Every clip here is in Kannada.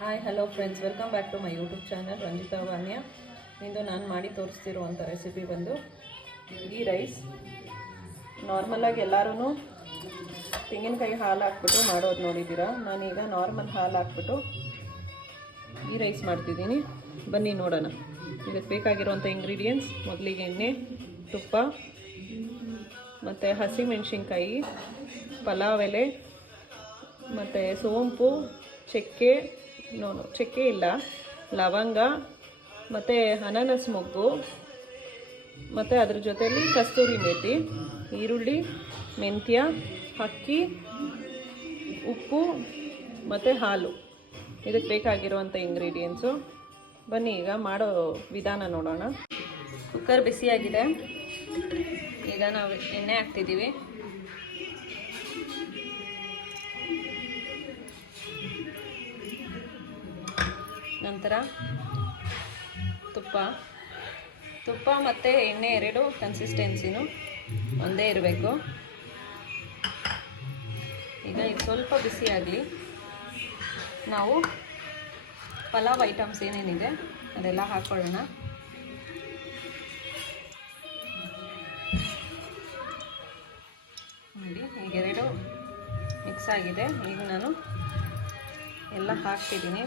Hi hello friends, welcome back to my YouTube channel Ranjitha Vanya. ಇಂದು ನಾನು ಮಾಡಿ ತೋರಿಸ್ತಿರುವಂಥ ರೆಸಿಪಿ ಬಂದು ಗೀ ರೈಸ್. ನಾರ್ಮಲಾಗಿ ಎಲ್ಲರೂ ತೆಂಗಿನಕಾಯಿ ಹಾಲು ಹಾಕ್ಬಿಟ್ಟು ಮಾಡೋದು ನೋಡಿದ್ದೀರಾ. ನಾನೀಗ ನಾರ್ಮಲ್ ಹಾಲು ಹಾಕ್ಬಿಟ್ಟು ಗೀ ರೈಸ್ ಮಾಡ್ತಿದ್ದೀನಿ. ಬನ್ನಿ ನೋಡೋಣ. ಇದಕ್ಕೆ ಬೇಕಾಗಿರುವಂಥ ಇಂಗ್ರೀಡಿಯೆಂಟ್ಸ್: ಮೊದಲಿಗೆ ಎಣ್ಣೆ, ತುಪ್ಪ, ಮತ್ತು ಹಸಿಮೆಣಸಿನ್ಕಾಯಿ, ಪಲಾವ್ ಎಲೆ, ಮತ್ತು ಸೋಂಪು, ಚಕ್ಕೆ ಚಕ್ಕೆ ಇಲ್ಲ, ಲವಂಗ, ಮತ್ತು ಅನಾನಸ್ ಮೊಗ್ಗು, ಮತ್ತು ಅದ್ರ ಜೊತೆಯಲ್ಲಿ ಕಸ್ತೂರಿ ಮೇಥಿ, ಈರುಳ್ಳಿ, ಮೆಂತ್ಯ, ಅಕ್ಕಿ, ಉಪ್ಪು ಮತ್ತು ಹಾಲು. ಇದಕ್ಕೆ ಬೇಕಾಗಿರುವಂಥ ಇಂಗ್ರೀಡಿಯೆಂಟ್ಸು. ಬನ್ನಿ ಈಗ ಮಾಡೋ ವಿಧಾನ ನೋಡೋಣ. ಕುಕ್ಕರ್ ಬಿಸಿಯಾಗಿದೆ. ಈಗ ನಾವು ಎಣ್ಣೆ ಹಾಕ್ತಿದ್ದೀವಿ. ನಂತರ ತುಪ್ಪ ಮತ್ತು ಎಣ್ಣೆ ಎರಡು ಕನ್ಸಿಸ್ಟೆನ್ಸಿನೂ ಒಂದೇ ಇರಬೇಕು. ಈಗ ಇದು ಸ್ವಲ್ಪ ಬಿಸಿ ಆಗಲಿ. ನಾವು ಪಲಾವ್ ಐಟಮ್ಸ್ ಏನೇನಿದೆ ಅದೆಲ್ಲ ಹಾಕ್ಕೊಳ್ಳೋಣ. ನೋಡಿ, ಈಗ ಎರಡು ಮಿಕ್ಸ್ ಆಗಿದೆ. ಈಗ ನಾನು ಎಲ್ಲ ಹಾಕ್ತಿದ್ದೀನಿ.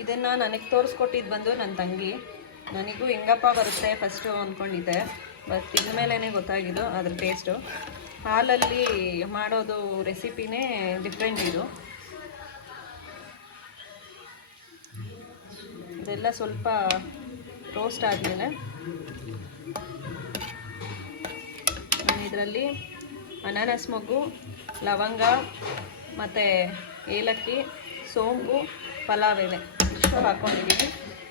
ಇದನ್ನು ನನಗೆ ತೋರಿಸ್ಕೊಟ್ಟಿದ್ದು ಬಂದು ನನ್ನ ತಂಗಿ. ನನಗೂ ಹೆಂಗಪ್ಪ ಬರುತ್ತೆ ಫಸ್ಟು ಅಂದ್ಕೊಂಡಿದ್ದೆ, ಬಟ್ ಇನ್ಮೇಲೇ ಗೊತ್ತಾಗಿದ್ದು ಅದ್ರ ಟೇಸ್ಟು. ಹಾಲಲ್ಲಿ ಮಾಡೋದು ರೆಸಿಪಿನೇ ಡಿಫ್ರೆಂಟ್. ಇದೆಲ್ಲ ಸ್ವಲ್ಪ ರೋಸ್ಟ್ ಆದಮೇಲೆ ನಾನು ಇದರಲ್ಲಿ ಅನಾನಸ್ ಮೊಗ್ಗು, ಲವಂಗ, ಮತ್ತು ಏಲಕ್ಕಿ, ಸೋಂಪು, ಪಲಾವ್ ಎಲೆ ಇಷ್ಟು ಹಾಕ್ಕೊಂಡಿದ್ದೀನಿ.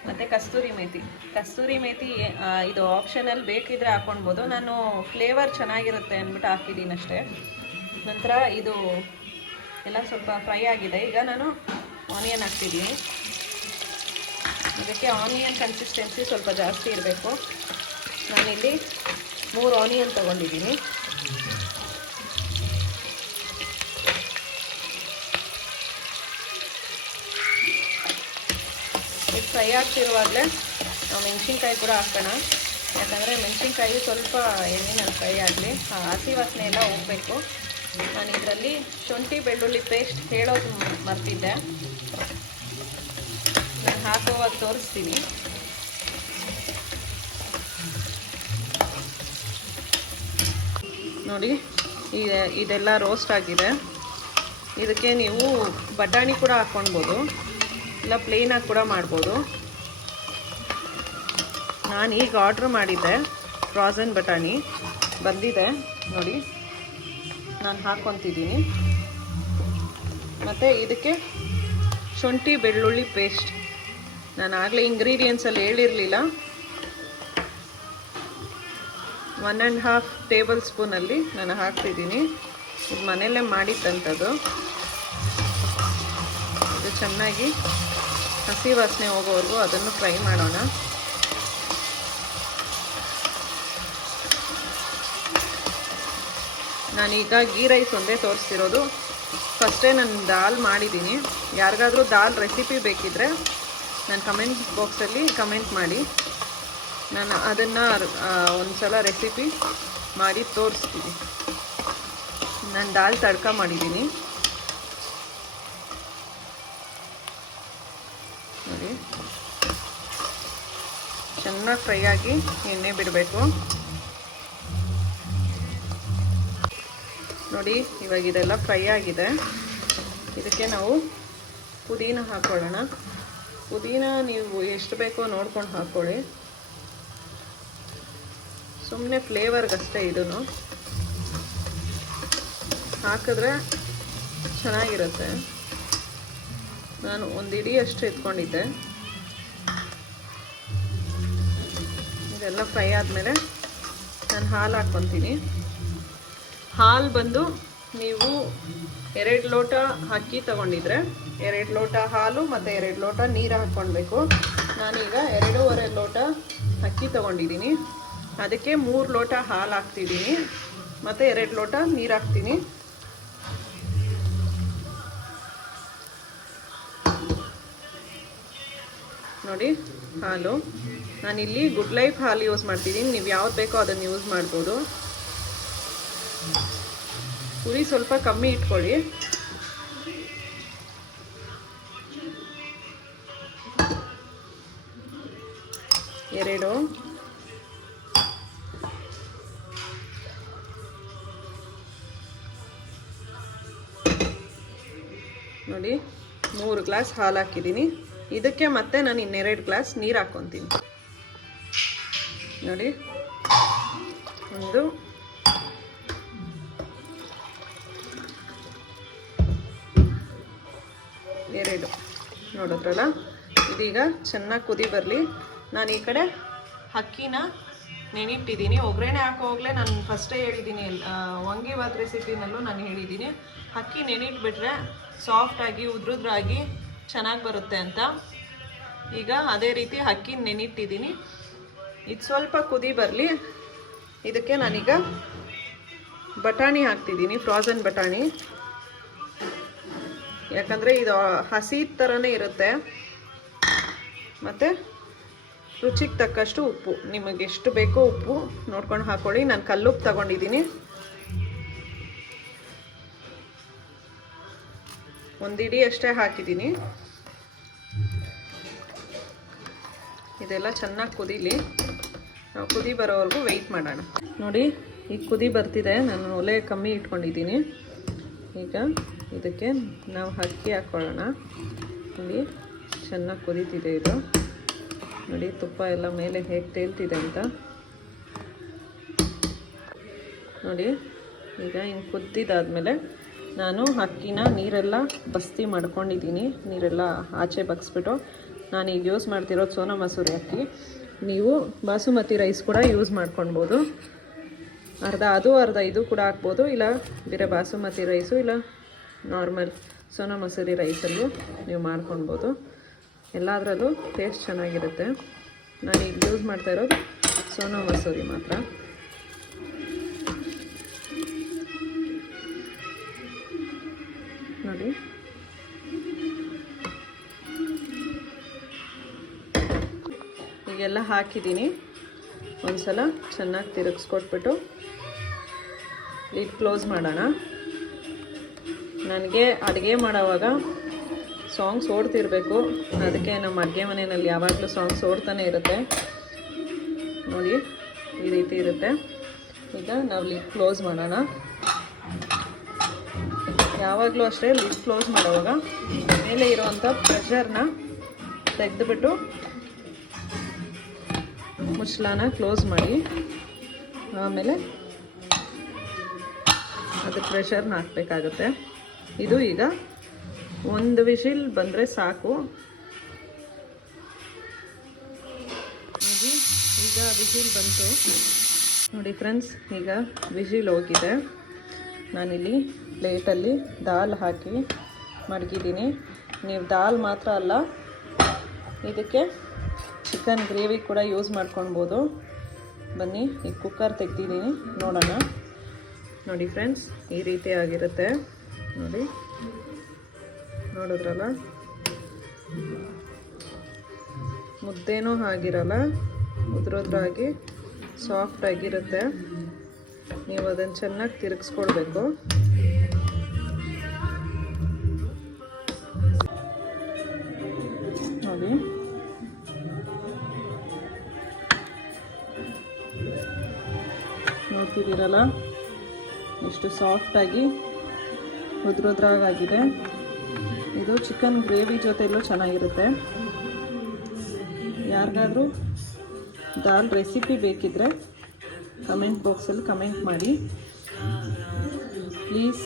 ಮತ್ತು ಕಸ್ತೂರಿ ಮೇಥಿ ಇದು ಆಪ್ಷನಲ್, ಬೇಕಿದ್ರೆ ಹಾಕ್ಕೊಳ್ಬೋದು. ನಾನು ಫ್ಲೇವರ್ ಚೆನ್ನಾಗಿರುತ್ತೆ ಅಂದ್ಬಿಟ್ಟು ಹಾಕಿದ್ದೀನಿ ಅಷ್ಟೇ. ನಂತರ ಇದು ಎಲ್ಲ ಸ್ವಲ್ಪ ಫ್ರೈ ಆಗಿದೆ. ಈಗ ನಾನು ಆನಿಯನ್ ಹಾಕ್ತಿದ್ದೀನಿ. ಇದಕ್ಕೆ ಆನಿಯನ್ ಕನ್ಸಿಸ್ಟೆನ್ಸಿ ಸ್ವಲ್ಪ ಜಾಸ್ತಿ ಇರಬೇಕು. ನಾನಿಲ್ಲಿ 3 ಆನಿಯನ್ ತೊಗೊಂಡಿದ್ದೀನಿ. ಇದು ಫ್ರೈ ಆಗ್ತಿರುವಾಗಲೇ ನಾವು ಮೆಣಸಿನ್ಕಾಯಿ ಕೂಡ ಹಾಕೋಣ. ಯಾಕಂದರೆ ಮೆಣಸಿನ್ಕಾಯಿ ಸ್ವಲ್ಪ ಎಣ್ಣೆನಲ್ಲಿ ಫ್ರೈ ಆಗಲಿ, ಹಸಿ ವಾಸನೆ ಎಲ್ಲ ಹೋಗಬೇಕು. ನಾನು ಇದರಲ್ಲಿ ಶುಂಠಿ ಬೆಳ್ಳುಳ್ಳಿ ಪೇಸ್ಟ್ ಹೇಳೋದು ಮರ್ತಿದ್ದೆ, ನಾನು ಹಾಕುವಾಗ ತೋರಿಸ್ತೀನಿ. ನೋಡಿ, ಇದೆಲ್ಲ ರೋಸ್ಟ್ ಆಗಿದೆ. ಇದಕ್ಕೆ ನೀವು ಬಟಾಣಿ ಕೂಡ ಹಾಕ್ಕೊಳ್ಬೋದು, ಇಲ್ಲ ಪ್ಲೇನಾಗಿ ಕೂಡ ಮಾಡ್ಬೋದು. ನಾನು ಈಗ ಆರ್ಡ್ರ್ ಮಾಡಿದ್ದೆ, ಫ್ರೋಝನ್ ಬಟಾಣಿ ಬಂದಿದೆ. ನೋಡಿ, ನಾನು ಹಾಕ್ಕೊತಿದ್ದೀನಿ. ಮತ್ತು ಇದಕ್ಕೆ ಶುಂಠಿ ಬೆಳ್ಳುಳ್ಳಿ ಪೇಸ್ಟ್ ನಾನು ಆಗಲೇ ಇಂಗ್ರೀಡಿಯೆಂಟ್ಸಲ್ಲಿ ಹೇಳಿರಲಿಲ್ಲ. 1.5 ಟೇಬಲ್ ಸ್ಪೂನಲ್ಲಿ ನಾನು ಹಾಕ್ತಿದ್ದೀನಿ. ಇದು ಮನೆಯಲ್ಲೇ ಮಾಡಿದ್ದಂಥದ್ದು. ಇದು ಚೆನ್ನಾಗಿ ಹಸಿ ವಾಸನೆ ಹೋಗೋವರೆಗೂ ಅದನ್ನು ಫ್ರೈ ಮಾಡೋಣ. ನಾನೀಗ ಗೀ ರೈಸ್ ಒಂದೇ ತೋರಿಸ್ತಿರೋದು. ಫಸ್ಟೇ ನಾನು ದಾಲ್ ಮಾಡಿದ್ದೀನಿ. ಯಾರಿಗಾದರೂ ದಾಲ್ ರೆಸಿಪಿ ಬೇಕಿದ್ದರೆ ನಾನು ಕಮೆಂಟ್ ಬಾಕ್ಸಲ್ಲಿ ಕಮೆಂಟ್ ಮಾಡಿ, ನಾನು ಅದನ್ನು ಒಂದು ಸಲ ರೆಸಿಪಿ ಮಾಡಿ ತೋರಿಸ್ತೀನಿ. ನಾನು ದಾಲ್ ತಡ್ಕ ಮಾಡಿದ್ದೀನಿ. ನೋಡಿ, ಚೆನ್ನಾಗಿ ಫ್ರೈ ಆಗಿ ಎಣ್ಣೆ ಬಿಡಬೇಕು. ನೋಡಿ, ಇವಾಗ ಇದೆಲ್ಲ ಫ್ರೈ ಆಗಿದೆ. ಇದಕ್ಕೆ ನಾವು ಪುದೀನ ಹಾಕ್ಕೊಳ್ಳೋಣ. ಪುದೀನ ನೀವು ಎಷ್ಟು ಬೇಕೋ ನೋಡ್ಕೊಂಡು ಹಾಕ್ಕೊಳ್ಳಿ. ಸುಮ್ಮನೆ ಫ್ಲೇವರ್ಗಷ್ಟೇ. ಇದನ್ನು ಹಾಕಿದ್ರೆ ಚೆನ್ನಾಗಿರುತ್ತೆ. ನಾನು ಒಂದು ಇಡಿಯಷ್ಟು ಎತ್ಕೊಂಡಿದ್ದೆ. ಇದೆಲ್ಲ ಫ್ರೈ ಆದಮೇಲೆ ನಾನು ಹಾಲು ಹಾಕ್ಕೊತೀನಿ. ಹಾಲು ಬಂದು ನೀವು 2 ಲೋಟ ಅಕ್ಕಿ ತೊಗೊಂಡಿದ್ರೆ 2 ಲೋಟ ಹಾಲು ಮತ್ತು 2 ಲೋಟ ನೀರು ಹಾಕ್ಕೊಳ್ಬೇಕು. ನಾನೀಗ 2.5 ಲೋಟ ಅಕ್ಕಿ ತೊಗೊಂಡಿದ್ದೀನಿ. ಅದಕ್ಕೆ 3 ಲೋಟ ಹಾಲು ಹಾಕ್ತಿದ್ದೀನಿ ಮತ್ತು 2 ಲೋಟ ನೀರು ಹಾಕ್ತೀನಿ. ನೋಡಿ ಹಾಲು, ನಾನಿಲ್ಲಿ ಗುಡ್ ಲೈಫ್ ಹಾಲು ಯೂಸ್ ಮಾಡ್ತಿದ್ದೀನಿ. ನೀವು ಯಾವ್ದು ಬೇಕೋ ಅದನ್ನು ಯೂಸ್ ಮಾಡ್ಬೋದು. ಉರಿ ಸ್ವಲ್ಪ ಕಮ್ಮಿ ಇಟ್ಕೊಳ್ಳಿ. ಎರಡು ನೋಡಿ 3 ಗ್ಲಾಸ್ ಹಾಲು ಹಾಕಿದ್ದೀನಿ. ಇದಕ್ಕೆ ಮತ್ತೆ ನಾನು 2 ಗ್ಲಾಸ್ ನೀರು ಹಾಕ್ಕೊತೀನಿ. ನೋಡಿ 1 2 ನೋಡಿದ್ರಲ್ಲ. ಇದೀಗ ಚೆನ್ನಾಗಿ ಕುದಿ ಬರಲಿ. ನಾನು ಈ ಕಡೆ ಅಕ್ಕಿನ ನೆನಿಟ್ಟಿದ್ದೀನಿ. ಒಗ್ಗರಣೆ ಹಾಕೋವಾಗಲೇ ನಾನು ಫಸ್ಟೇ ಹೇಳಿದ್ದೀನಿ, ವಾಂಗಿಬಾತ್ ರೆಸಿಪಿನಲ್ಲೂ ನಾನು ಹೇಳಿದ್ದೀನಿ, ಅಕ್ಕಿ ನೆನಿಟ್ಬಿಟ್ರೆ ಸಾಫ್ಟಾಗಿ ಉದ್ರುದ್ರಾಗಿ ಚೆನ್ನಾಗಿ ಬರುತ್ತೆ ಅಂತ. ಈಗ ಅದೇ ರೀತಿ ಅಕ್ಕಿ ನೆನಿಟ್ಟಿದ್ದೀನಿ. ಇದು ಸ್ವಲ್ಪ ಕುದಿ ಬರಲಿ. ಇದಕ್ಕೆ ನಾನೀಗ ಬಟಾಣಿ ಹಾಕ್ತಿದ್ದೀನಿ, ಫ್ರೋಝನ್ ಬಟಾಣಿ. ಯಾಕಂದರೆ ಇದು ಹಸಿ ಥರನೇ ಇರುತ್ತೆ. ಮತ್ತು ರುಚಿಗೆ ತಕ್ಕಷ್ಟು ಉಪ್ಪು, ನಿಮಗೆ ಎಷ್ಟು ಬೇಕೋ ಉಪ್ಪು ನೋಡ್ಕೊಂಡು ಹಾಕ್ಕೊಳ್ಳಿ. ನಾನು ಕಲ್ಲುಪ್ಪು ತಗೊಂಡಿದ್ದೀನಿ. 1 ಹಿಡಿ ಅಷ್ಟೇ ಹಾಕಿದ್ದೀನಿ. ಇದೆಲ್ಲ ಚೆನ್ನಾಗಿ ಕುದೀಲಿ. ನಾವು ಕುದಿ ಬರೋವರೆಗೂ ವೆಯ್ಟ್ ಮಾಡೋಣ. ನೋಡಿ ಈಗ ಕುದಿ ಬರ್ತಿದೆ. ನಾನು ಒಲೆ ಕಮ್ಮಿ ಇಟ್ಕೊಂಡಿದ್ದೀನಿ. ಈಗ ಇದಕ್ಕೆ ನಾವು ಅಕ್ಕಿ ಹಾಕ್ಕೊಳ್ಳೋಣ. ನೋಡಿ ಚೆನ್ನಾಗಿ ಕುದೀತಿದೆ ಇದು. ನೋಡಿ ತುಪ್ಪ ಎಲ್ಲ ಮೇಲೆ ಹೇಗೆ ತೇಲ್ತಿದೆ ಅಂತ ನೋಡಿ. ಈಗ ಹಿಂಗೆ ಕುದ್ದಿದ್ದಾದಮೇಲೆ ನಾನು ಅಕ್ಕಿನ ನೀರೆಲ್ಲ ಬಸ್ತಿ ಮಾಡ್ಕೊಂಡಿದ್ದೀನಿ. ನೀರೆಲ್ಲ ಆಚೆ ಬಗ್ಸ್ಬಿಟ್ಟು ನಾನೀಗ ಯೂಸ್ ಮಾಡ್ತಿರೋದು ಸೋನಾ ಮಸೂರಿ ಅಕ್ಕಿ. ನೀವು ಬಾಸುಮತಿ ರೈಸ್ ಕೂಡ ಯೂಸ್ ಮಾಡ್ಕೊಳ್ಬೋದು. ಅರ್ಧ ಅದು ಅರ್ಧ ಇದು ಕೂಡ ಹಾಕ್ಬೋದು. ಇಲ್ಲ ಬೇರೆ ಬಾಸುಮತಿ ರೈಸು ಇಲ್ಲ ನಾರ್ಮಲ್ ಸೋನಾ ಮಸೂರಿ ರೈಸಲ್ಲೂ ನೀವು ಮಾಡ್ಕೊಳ್ಬೋದು. ಎಲ್ಲದರಲ್ಲೂ ಟೇಸ್ಟ್ ಚೆನ್ನಾಗಿರುತ್ತೆ. ನಾನೀಗ ಯೂಸ್ ಮಾಡ್ತಾ ಇರೋದು ಸೋನಾ ಮಸೂರಿ ಮಾತ್ರ. ನೋಡಿ ಈಗೆಲ್ಲ ಹಾಕಿದ್ದೀನಿ. ಒಂದು ಸಲ ಚೆನ್ನಾಗಿ ತಿರುಗಿಸ್ಕೊಟ್ಬಿಟ್ಟು ಲಿಡ್ ಕ್ಲೋಸ್ ಮಾಡೋಣ. ನನಗೆ ಅಡುಗೆ ಮಾಡೋವಾಗ ಸಾಂಗ್ಸ್ ಓಡ್ತಿರಬೇಕು. ಅದಕ್ಕೆ ನಮ್ಮ ಅಡುಗೆ ಮನೆಯಲ್ಲಿ ಯಾವಾಗಲೂ ಸಾಂಗ್ಸ್ ಓಡ್ತಾನೆ ಇರುತ್ತೆ. ನೋಡಿ ಈ ರೀತಿ ಇರುತ್ತೆ. ಈಗ ನಾವು ಲಿಡ್ ಕ್ಲೋಸ್ ಮಾಡೋಣ. ಯಾವಾಗಲೂ ಅಷ್ಟೇ ಲಿಡ್ ಕ್ಲೋಸ್ ಮಾಡುವಾಗ ಮೇಲೆ ಇರೋವಂಥ ಪ್ರೆಷರ್ನ ತೆಗೆದುಬಿಟ್ಟು ಮುಚ್ಚಳನ ಕ್ಲೋಸ್ ಮಾಡಿ ಆಮೇಲೆ ಅದು ಪ್ರೆಷರ್ನ ಹಾಕಬೇಕಾಗುತ್ತೆ. ಇದು ಈಗ 1 ವಿಶಿಲ್ ಬಂದರೆ ಸಾಕು. ಈಗ ವಿಶಿಲ್ ಬಂತು ನೋಡಿ ಫ್ರೆಂಡ್ಸ್. ಈಗ ವಿಶಿಲ್ ಹೋಗಿದೆ. ನಾನಿಲ್ಲಿ ಪ್ಲೇಟಲ್ಲಿ ದಾಲ್ ಹಾಕಿ ಮಡಗಿದ್ದೀನಿ. ನೀವು ದಾಲ್ ಮಾತ್ರ ಅಲ್ಲ, ಇದಕ್ಕೆ ಚಿಕನ್ ಗ್ರೇವಿ ಕೂಡ ಯೂಸ್ ಮಾಡ್ಕೊಳ್ಬೋದು. ಬನ್ನಿ ಈಗ ಕುಕ್ಕರ್ ತೆಗ್ದಿದ್ದೀನಿ, ನೋಡೋಣ. ನೋಡಿ ಫ್ರೆಂಡ್ಸ್ ಈ ರೀತಿ ಆಗಿರುತ್ತೆ. ನೋಡಿ ನೋಡಿದ್ರಲ್ಲ, ಮುದ್ದೇನೂ ಆಗಿರಲ್ಲ, ಉದ್ರೋದ್ರಾಗಿ ಸಾಫ್ಟಾಗಿರುತ್ತೆ. ನೀವು ಅದನ್ನು ಚೆನ್ನಾಗಿ ತಿರುಗಿಸ್ಕೊಳ್ಬೇಕು. ನೋಡಿ ನೋಡ್ತಿದ್ದೀರಲ್ಲ ಎಷ್ಟು ಸಾಫ್ಟಾಗಿ ಉದ್ರೋದ್ರಾಗಿದೆ. ಇದು ಚಿಕನ್ ಗ್ರೇವಿ ಜೊತೆಯಲ್ಲೂ ಚೆನ್ನಾಗಿರುತ್ತೆ. ಯಾರಿಗಾದ್ರೂ ದಾಲ್ ರೆಸಿಪಿ ಬೇಕಿದ್ದರೆ ಕಮೆಂಟ್ ಬಾಕ್ಸಲ್ಲಿ ಕಮೆಂಟ್ ಮಾಡಿ ಪ್ಲೀಸ್.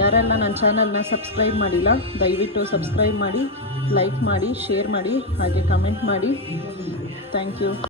ಯಾರೆಲ್ಲ ನನ್ನ ಚಾನಲ್ನ ಸಬ್ಸ್ಕ್ರೈಬ್ ಮಾಡಿಲ್ಲ ದಯವಿಟ್ಟು ಸಬ್ಸ್ಕ್ರೈಬ್ ಮಾಡಿ, ಲೈಕ್ ಮಾಡಿ, ಶೇರ್ ಮಾಡಿ, ಹಾಗೆ ಕಮೆಂಟ್ ಮಾಡಿ. Thank you.